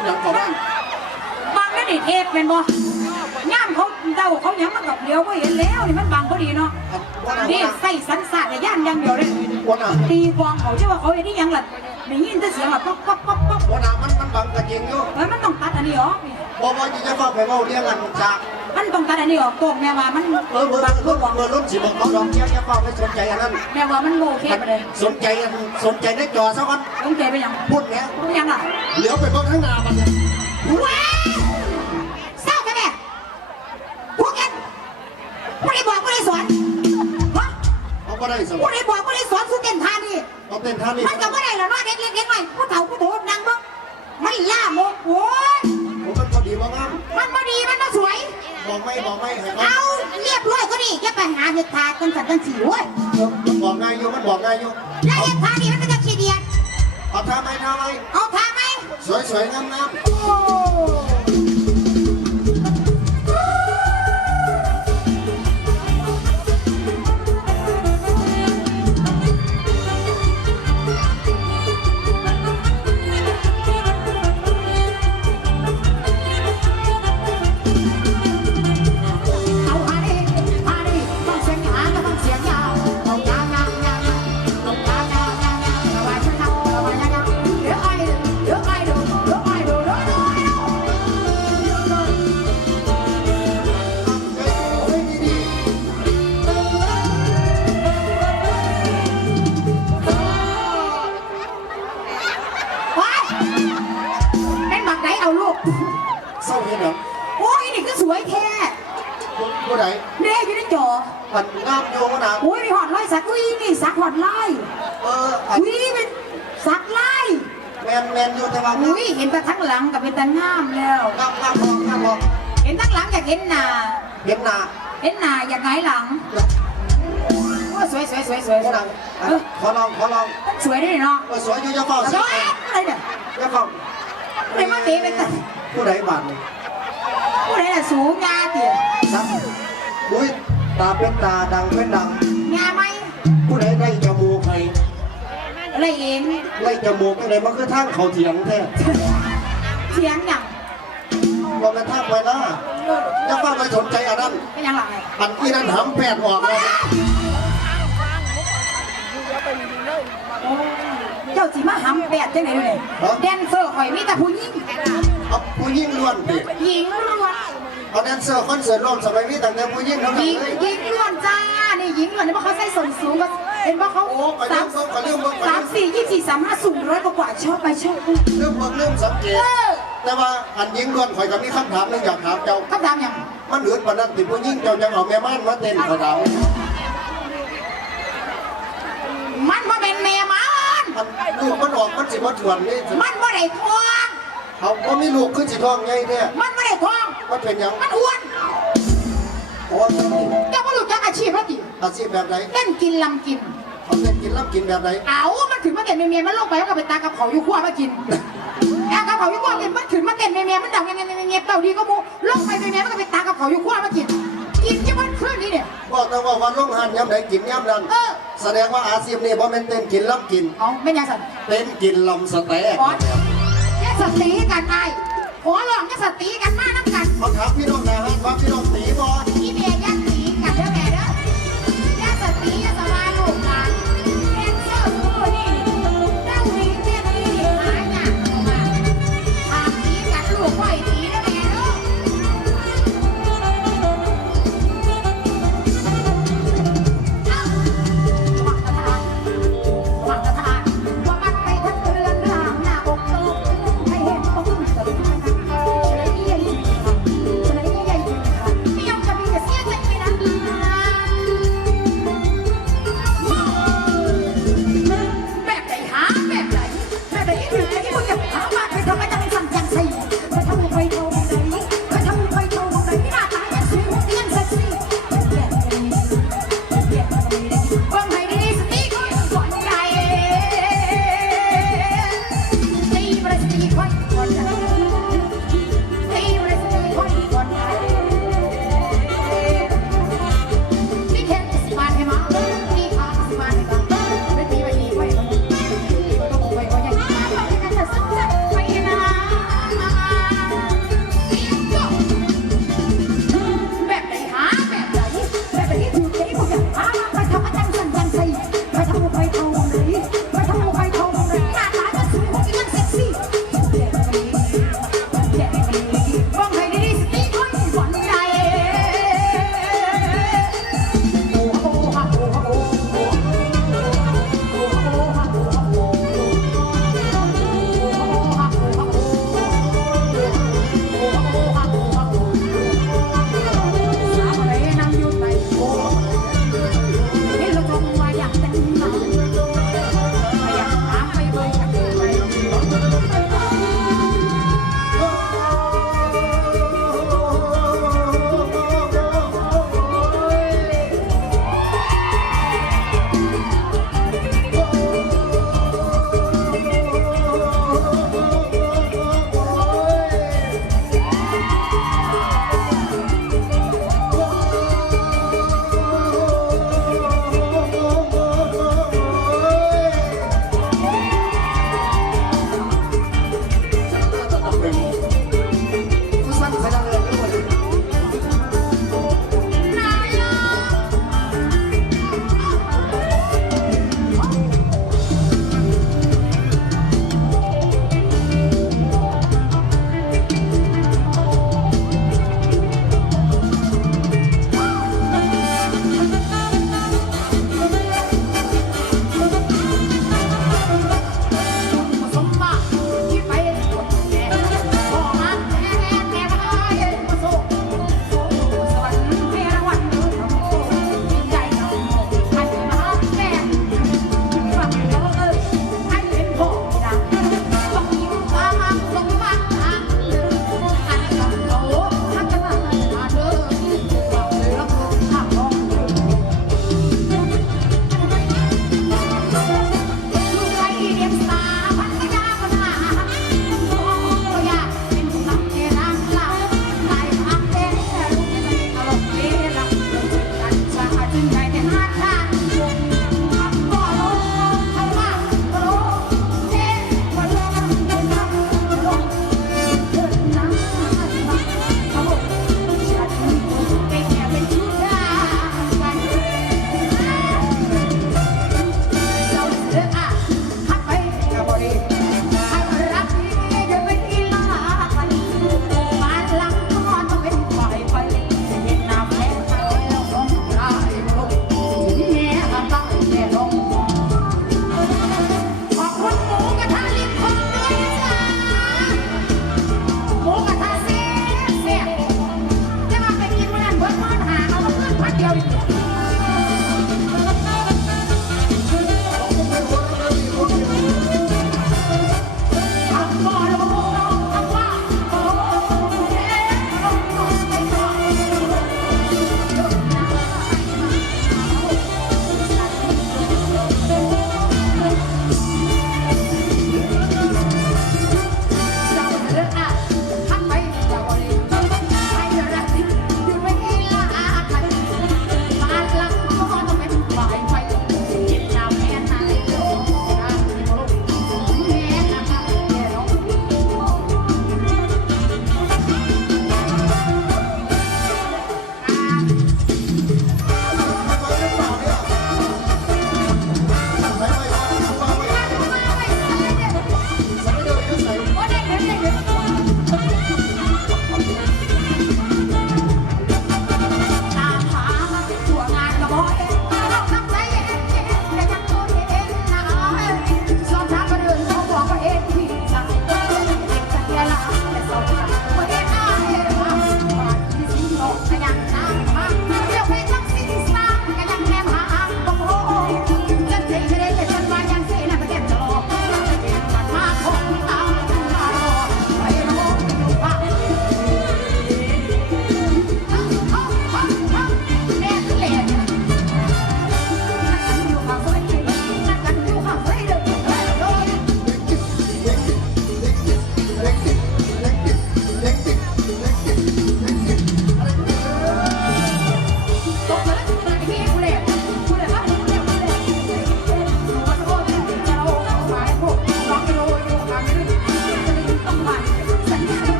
ห็นหนังของบ้านบังนั่นดิเทปเป็นบ่ย่ามเขาเดาเขาหยังมันกับเดียวก็เห็นแล้วนี่มันบังพอดีเนาะครับวันน่ะนี่ใส่สันสาดย่านอยังเดียวเลยวันน่ะตีกองเขาใช่ว่าเขาเห็นที่ยังล่ะได้ยินแต่เสียงแบบป๊อกป๊อกป๊อกป๊อกวันน่ะมันมันบังกระเจียงอยู่เฮ้ยมันต้องตัดอันนี้ออกนี่บอกว่าจะฟังไปเมาเรียงกันจาก มันต้องตัดอันนี้ออกโกงแม่ว่ามันเออเมื่อบังรุ่ตัวนกองเมื่อรุ่นสิบอกเขาลองเชียร์จะฟังไม่สนใจอันนั้นแม่ว่ามันโมเคไปเลยสนใจอันสนใจในจอซะก่อนต้องใจไปยังพูดเนี้ยรู้ยังล่ะเหลียวไปเบิ่งข้างหน้ามันเนี่ยว้าวเศร้าจังแม่พวกกันผู้ใดบอกผู้ใดสอนฮะเขาก็ได้สมผู้ใดบอกผู้ใดสอนสุเต้นทานี่เขาเต้นท่านี้มันก็ไม่ได้หรอกเนาะเด็กเล็กเด็กน้อยผู้เฒ่าผู้โตนางบ่มันล่าโมโว้ บอกไม่บอกไม่ให้เขาเอาเรียบร้อยก็ดีอย่าไปหาเห็ดทาจังสันจังสีเว้ยมันบอกง่ายอยู่มันบอกง่ายอยู่แล้วเห็ดทานี่มันก็จะขี้เดียดเอาท่าไหมท่าไหมเอาทาไหมสวยๆงามโผันงามโยงนะโอ้ยมีหอดไล่สักอุ้ยนี่สักหอดไล่เออผันอุ้ยเป็นสักไล่แมนแมนอยู่แต่ว่างามอุ้ยเห็นแต่ทั้งหลังกับเป็นตางามแล้ว งามงามพองามพองเห็นทั้งหลังอยากเห็นหน้าเห็นหน้าเห็นหน้าอยากไงายหลังโอ้ยสวยสวยสวยสวยผู้ใดเออขอลองขอลองสวยด้วยเนาะเออสวยอยู่จะเฝ้าสสิวยอะไรเนี่ยจะเฝ้าผู้ใดมาเตะเป็นตาผู้ใดบาดนี่ผู้ใดน่ะสูงงาเตี๋ยครับอุ้ย ตาเป็นตาดังเป็นดัง งาไหมผู้ใดได้จมูกให้อะไรเองไล่จมูกอะไรมันคือทางเขาเถียงแท้เสียงหยังว่ามันทางไปนะจะฟังไปสนใจอันนั้นเป็นหยังหลังไงอันที่นั้นหำแปดออกเลยเจ้าสิมาหำแปดจังไหนเลยแดนเซอร์ข่อยมีแต่ผู้หญิงเอาผู้ยิ่งล้วนดิหญิงล้วน เอาแดนเซอร์คอนเสิร์ตรวมสมัยนี้ต่างแต่ผู้ยิ่งทั้งหนั้ญินงเลยหญิงล้วนจ้า นี่หญิงล้วนนี่เพราะเขาใส่ส้นสูงก็เห็นว่าเขาโอ้ไปเรื่สาองมเบิ่งไปเรื่องเบิ่งไปสามเรื่องสี่ยี่สี่สามห้าสูงร้อยกว่าๆชอบไปชอบไปเรื่องเบิ่งเรื่องสังเกต เออแต่ว่าอันยิงล้วนข่อยก็มีคำถามหนึงอยากถามเจ้า คำถามอย่างมันเหือดปานนั้นติผู้ยิ่งเจ้ายังเอาแม่ม่านมาเต้นเขาดาวมันว่าเป็นแม่มันมันลูกมันออกมันสิมาถวนนี่มันว่าได้ทองเขาก็มีลูกขึ้นสิท้องไงเนี่ยมันว่าได้ทอง มันเป็นหยังมันอ้วนโอ้ยเจ้าก็รู้จักอาชีพแล้วดิอาชีพแบบไหนเต้นกินลำกิน เขาเต้นกินรับกินแบบไหนเอามันถึงมาเต้นเมียๆมันลงไปมันก็ไปตากับเขาอยู่ขั้วมากินแอบกับเขาอยู่ขั้วกินมันถึงมาเต้นเมียๆมันดังเงี้ยๆเงี้ยๆเต่าดีก็มูลงไปเมียๆมันก็ไปตากับเขาอยู่ขั้วมากิน กินจะมันขึ้นนี่เนี่ย บอกแต่ว่าวันลงหันย้ำไหนกินย้ำนั้นเออ แสดงว่าอาชีพนี้บ่แม่นเต้นกินรับกิน เอาไม่ยังสั่นเต้นกินลำสแต็กบอสแค่สตีกันไอ้ขอลองแค่สตีกันมาน้ำกันเขาถามพี่น้องนะฮะว่าพี่น้องตีบ่